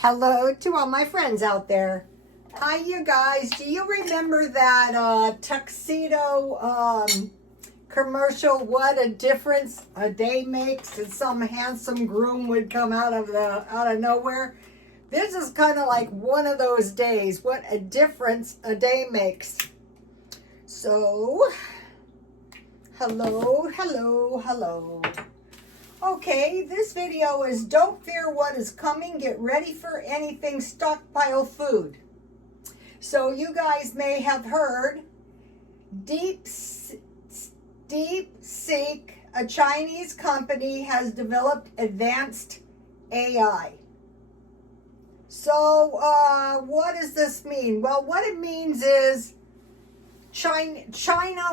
Hello to all my friends out there. Hi, you guys. Do you remember that tuxedo commercial, What a Difference a Day Makes, and some handsome groom would come out of nowhere? This is kind of like one of those days. What a difference a day makes. So, hello. Okay, this video is Don't Fear What Is Coming, Get Ready for Anything Stockpile Food. So you guys may have heard DeepSeek, a Chinese company, has developed advanced AI. So what does this mean? Well, what it means is China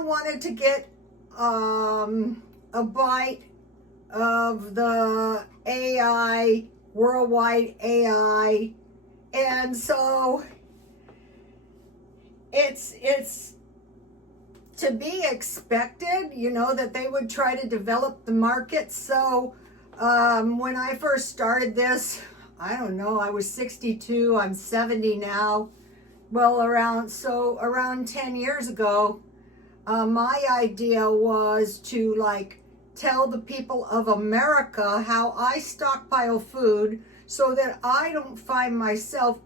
wanted to get a bite of the AI, worldwide AI, and so it's to be expected, you know, that they would try to develop the market. So when I first started this, I don't know, I was 62, I'm 70 now. Well, around 10 years ago, my idea was to tell the people of America how I stockpile food so that I don't find myself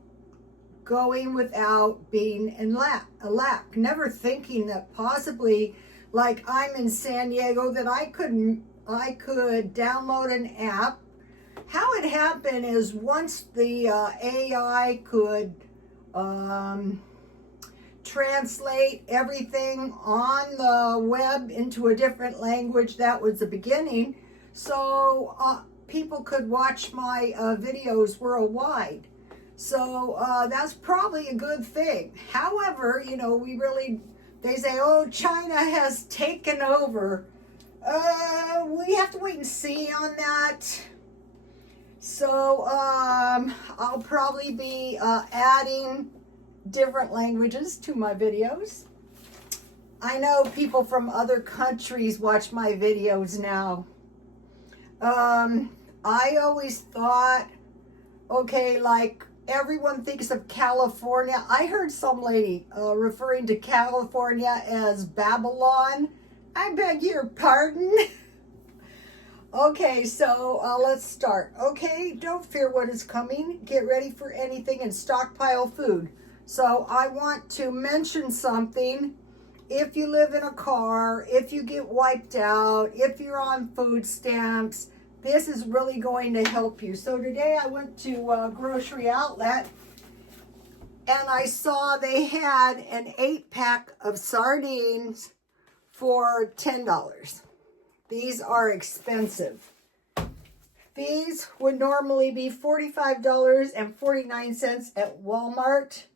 going without being in a lack. Never thinking that possibly, like I'm in San Diego, that I could download an app. How it happened is once the AI could translate everything on the web into a different language. That was the beginning. So people could watch my videos worldwide. So that's probably a good thing. However, you know, they say, oh, China has taken over. We have to wait and see on that. So I'll probably be adding different languages to my videos. I know people from other countries watch my videos now. I always thought, okay, like everyone thinks of California. I heard some lady referring to California as Babylon. I beg your pardon. Okay, so let's start. Okay, don't fear what is coming. Get ready for anything and stockpile food. So I want to mention something. If you live in a car, if you get wiped out, if you're on food stamps, this is really going to help you. So today I went to a grocery outlet and I saw they had an 8-pack of sardines for $10. These are expensive. These would normally be $45.49 at Walmart.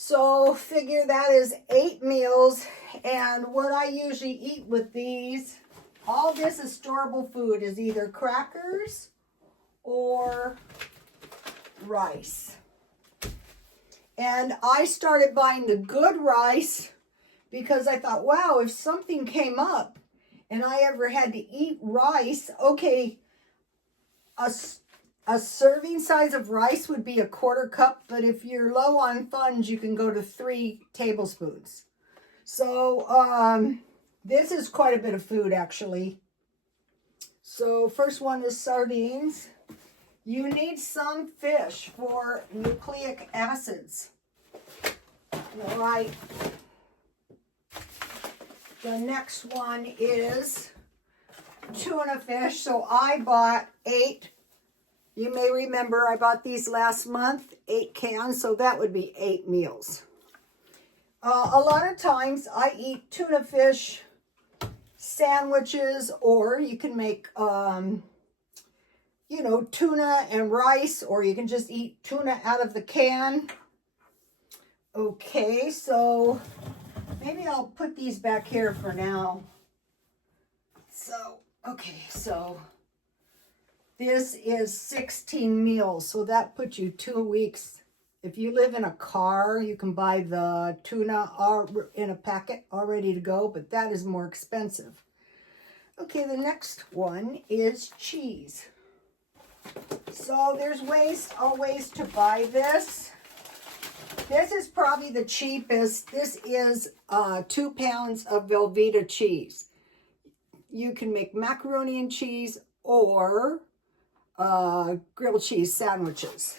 So figure that is 8 meals, and what I usually eat with these, all this is storable food, is either crackers or rice. And I started buying the good rice because I thought, wow, if something came up and I ever had to eat rice, okay, a serving size of rice would be 1/4 cup, but if you're low on funds, you can go to 3 tablespoons. So this is quite a bit of food, actually. So first one is sardines. You need some fish for nucleic acids. All right. The next one is tuna fish. So I bought 8. You may remember I bought these last month, 8 cans, so that would be 8 meals. A lot of times I eat tuna fish sandwiches, or you can make, you know, tuna and rice, or you can just eat tuna out of the can. Okay, so maybe I'll put these back here for now. So, okay, so this is 16 meals, so that puts you 2 weeks. If you live in a car, you can buy the tuna in a packet all ready to go, but that is more expensive. Okay, the next one is cheese. So there's always to buy this. This is probably the cheapest. This is 2 pounds of Vita Cheese. You can make macaroni and cheese or grilled cheese sandwiches.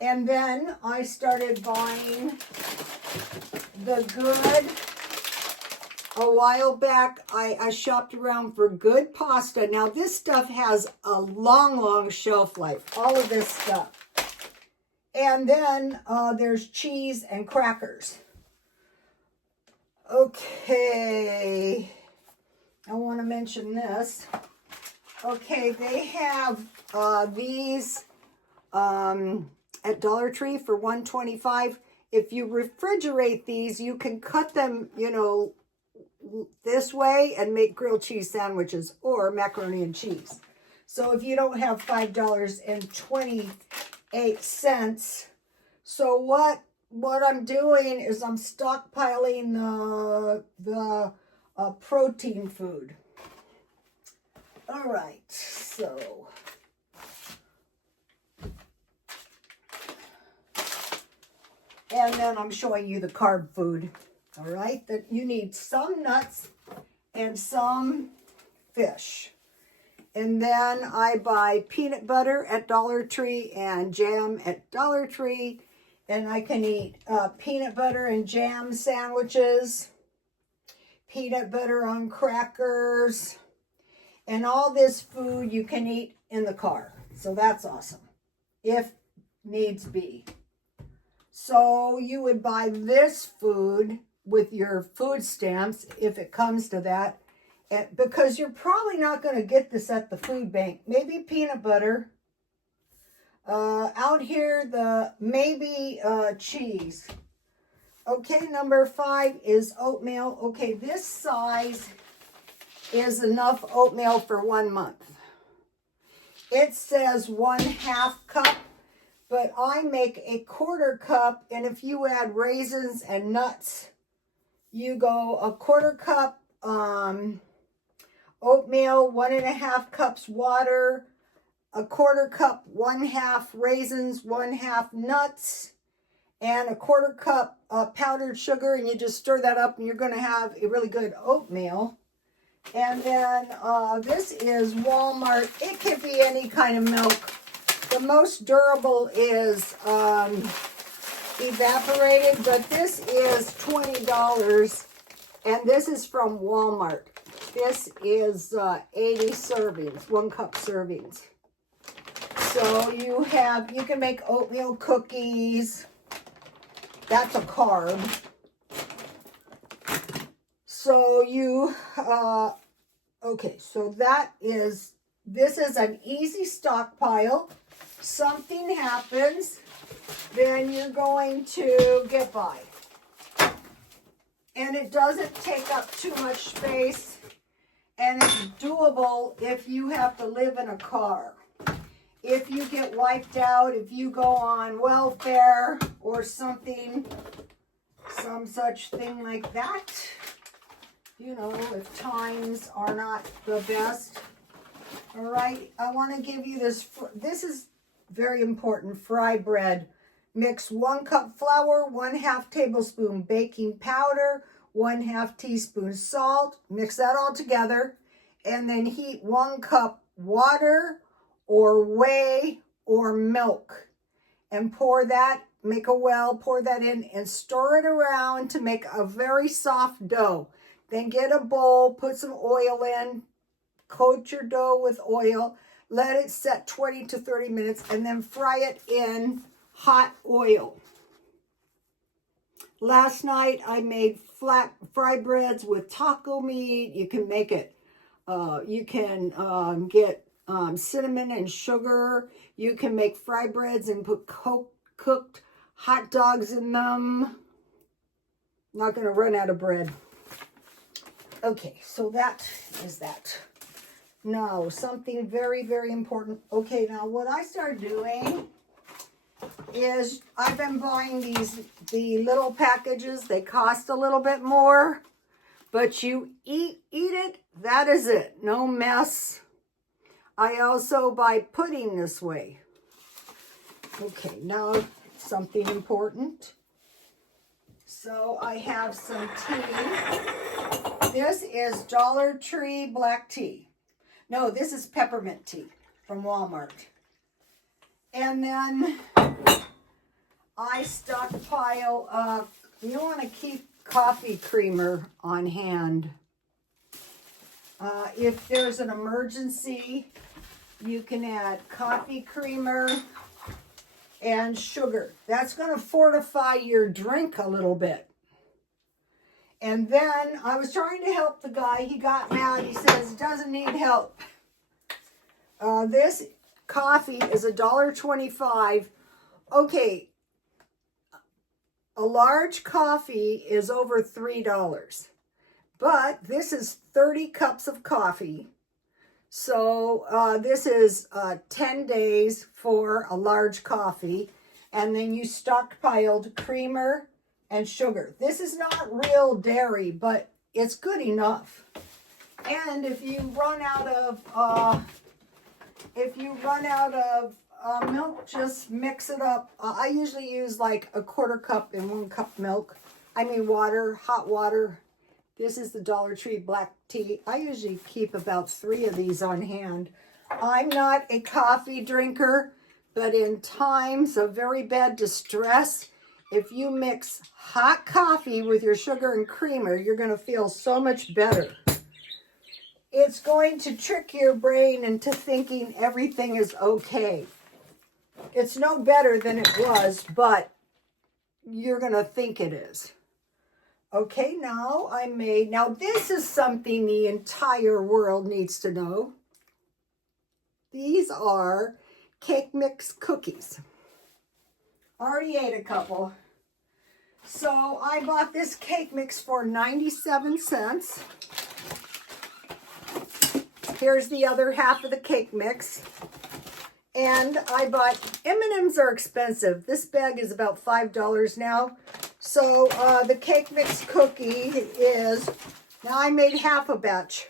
And then I started buying the Good. A while back, I shopped around for Good pasta. Now, this stuff has a long shelf life, all of this stuff. And then there's cheese and crackers. Okay, I want to mention this. Okay, they have these at Dollar Tree for $1.25. If you refrigerate these, you can cut them, you know, this way and make grilled cheese sandwiches or macaroni and cheese. So if you don't have $5.28, so what I'm doing is I'm stockpiling the protein food. All right, so and then I'm showing you the carb food. All right, that you need some nuts and some fish. And then I buy peanut butter at Dollar Tree and jam at Dollar Tree. And I can eat peanut butter and jam sandwiches, peanut butter on crackers, and all this food you can eat in the car. So that's awesome, if needs be. So you would buy this food with your food stamps, if it comes to that, because you're probably not going to get this at the food bank. Maybe peanut butter. Out here, maybe cheese. Okay, number 5 is oatmeal. Okay, this size is enough oatmeal for 1 month. It says 1/2 cup, but I make a 1/4 cup, and if you add raisins and nuts, you go 1/4 cup oatmeal, 1.5 cups water, 1/4 cup, 1/2 raisins, 1/2 nuts, and 1/4 cup powdered sugar, and you just stir that up, and you're going to have a really good oatmeal. And then this is Walmart. It could be any kind of milk. The most durable is Evaporated, but this is $20, and this is from Walmart. This is 80 servings, 1 cup servings. So you can make oatmeal cookies. That's a carb. So okay, so this is an easy stockpile. Something happens, then you're going to get by. And it doesn't take up too much space, and it's doable if you have to live in a car. If you get wiped out, if you go on welfare or something, some such thing like that, you know, if times are not the best. All right, I want to give you this. This is very important. Fry bread. Mix 1 cup flour, 1/2 tablespoon baking powder, 1/2 teaspoon salt. Mix that all together, and then heat 1 cup water or whey or milk, and pour that. Make a well, pour that in, and stir it around to make a very soft dough. Then get a bowl, put some oil in, coat your dough with oil, let it set 20 to 30 minutes, and then fry it in hot oil. Last night I made flat fry breads with taco meat. You can make it, you can get cinnamon and sugar. You can make fry breads and put cooked hot dogs in them. Not going to run out of bread. Okay, so that is that. Now, something very, very important. Okay, now what I started doing is I've been buying the little packages. They cost a little bit more, but you eat it. That is it. No mess. I also buy pudding this way. Okay, now something important. So I have some tea. This is Dollar Tree black tea. No, this is peppermint tea from Walmart. And then I stockpile, you want to keep coffee creamer on hand. If there's an emergency, you can add coffee creamer and sugar. That's going to fortify your drink a little bit. And then I was trying to help the guy. He got mad. He says he doesn't need help. This coffee is $1.25. Okay, a large coffee is over $3. But this is 30 cups of coffee. So this is 10 days for a large coffee. And then you stockpiled creamer and sugar. This is not real dairy, but it's good enough. And if you run out of milk, just mix it up. I usually use like a 1/4 cup and 1 cup milk. I mean water, hot water. This is the Dollar Tree black tea. I usually keep about 3 of these on hand. I'm not a coffee drinker, but in times of very bad distress, if you mix hot coffee with your sugar and creamer, you're going to feel so much better. It's going to trick your brain into thinking everything is okay. It's no better than it was, but you're going to think it is. Okay, now this is something the entire world needs to know. These are cake mix cookies. Already ate a couple. So I bought this cake mix for 97 cents. Here's the other half of the cake mix. And I bought, M&Ms are expensive. This bag is about $5 now. So the cake mix cookie is, now I made half a batch.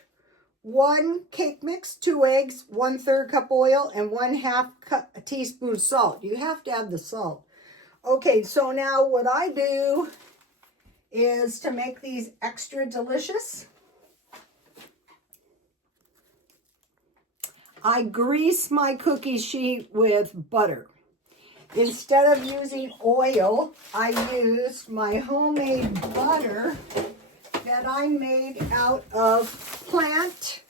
1 cake mix, 2 eggs, 1/3 cup oil, and 1/2 teaspoon salt. You have to add the salt. Okay, so now what I do is to make these extra delicious, I grease my cookie sheet with butter. Instead of using oil, I used my homemade butter that I made out of plant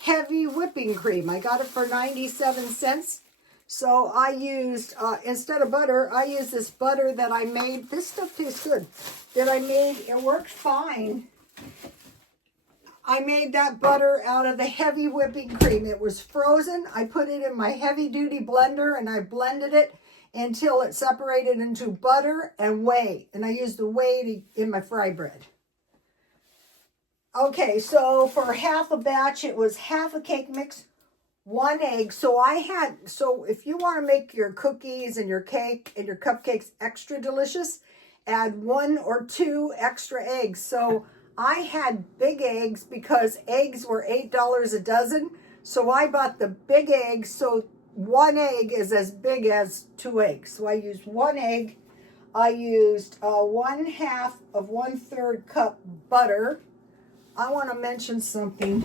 heavy whipping cream. I got it for 97 cents. So I used, instead of butter, I used this butter that I made. This stuff tastes good. That I made, it worked fine. I made that butter out of the heavy whipping cream. It was frozen. I put it in my heavy-duty blender, and I blended it until it separated into butter and whey. And I used the whey in my fry bread. Okay, so for half a batch, it was half a cake mix, 1 egg. So if you want to make your cookies and your cake and your cupcakes extra delicious, add 1 or 2 extra eggs. So I had big eggs because eggs were $8 a dozen. So I bought the big eggs. So 1 egg is as big as 2 eggs. So I used 1 egg. I used 1/2 of 1/3 cup butter. I want to mention something.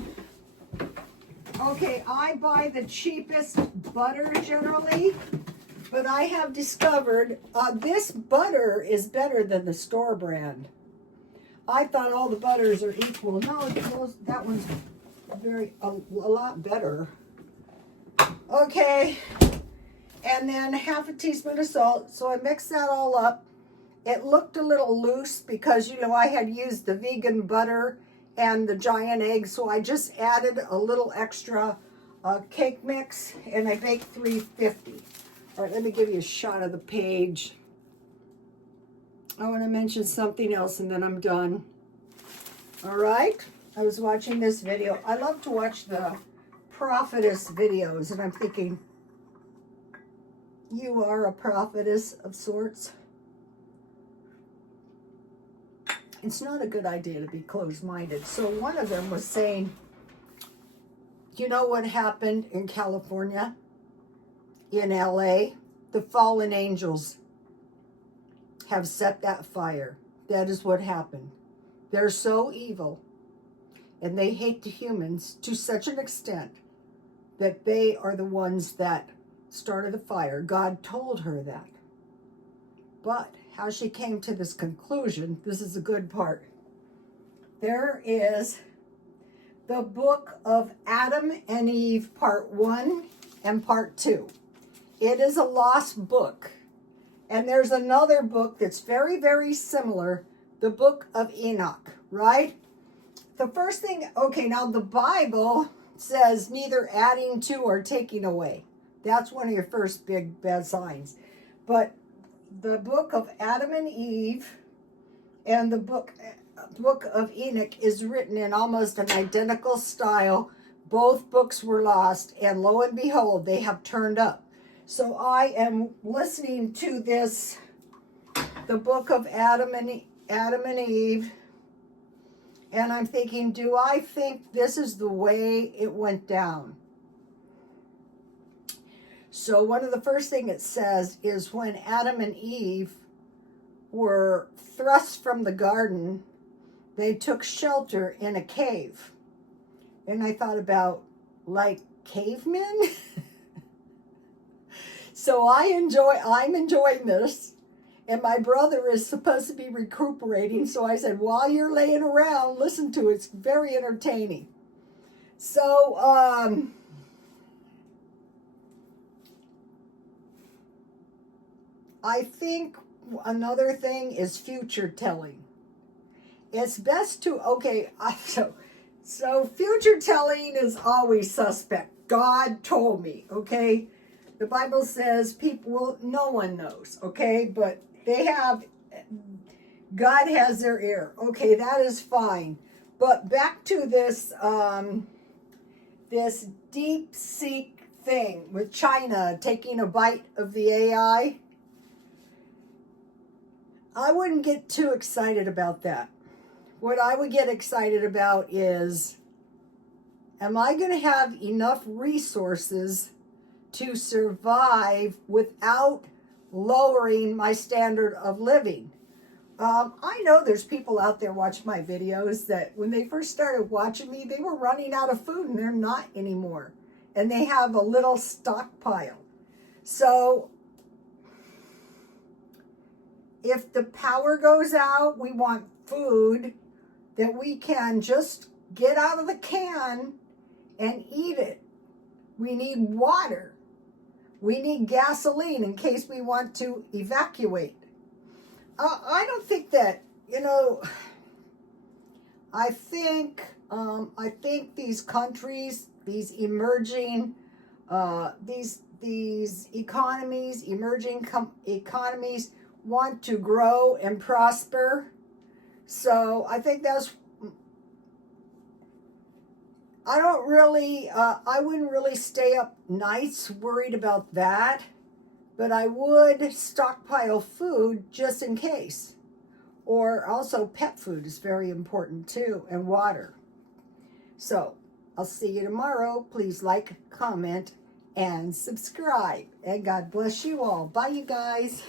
Okay, I buy the cheapest butter generally, but I have discovered this butter is better than the store brand. I thought all the butters are equal. No, that one's a lot better. Okay, and then 1/2 teaspoon of salt. So I mixed that all up. It looked a little loose because, I had used the vegan butter and the giant egg. So I just added a little extra cake mix, and I baked 350. All right, let me give you a shot of the page. I want to mention something else and then I'm done. All right, I was watching this video. I love to watch the prophetess videos, and I'm thinking, you are a prophetess of sorts. It's not a good idea to be closed-minded. So one of them was saying, You know what happened in California, in LA? The fallen angels have set that fire. That is what happened. They're so evil, and they hate the humans to such an extent that they are the ones that started the fire. God told her that. But how she came to this conclusion, this is a good part. There is the book of Adam and Eve, part 1 and part 2. It is a lost book. And there's another book that's very, very similar, the book of Enoch, right? The first thing, okay, now the Bible says neither adding to or taking away. That's one of your first big bad signs. But the book of Adam and Eve and the book of Enoch is written in almost an identical style. Both books were lost, and lo and behold, they have turned up. So I am listening to this, the book of Adam and Eve, and I'm thinking, do I think this is the way it went down? So one of the first things it says is when Adam and Eve were thrust from the garden, they took shelter in a cave. And I thought about, like, cavemen? So I'm enjoying this. And my brother is supposed to be recuperating. So I said, while you're laying around, listen to it. It's very entertaining. So, I think another thing is future telling. It's best to, okay, so future telling is always suspect. God told me, okay? The Bible says no one knows, okay? But God has their ear. Okay, that is fine. But back to this, this deep seek thing with China taking a bite of the AI. I wouldn't get too excited about that. What I would get excited about is, am I going to have enough resources to survive without lowering my standard of living? I know there's people out there watching my videos that when they first started watching me, they were running out of food, and they're not anymore. And they have a little stockpile. So if the power goes out, we want food that we can just get out of the can and eat it. We need water. We need gasoline in case we want to evacuate. I don't think that, I think these countries, these emerging, these economies, economies want to grow and prosper. So I think I wouldn't really stay up nights worried about that, but I would stockpile food just in case. Or also pet food is very important too, and water. So I'll see you tomorrow. Please like, comment, and subscribe. And God bless you all. Bye, you guys.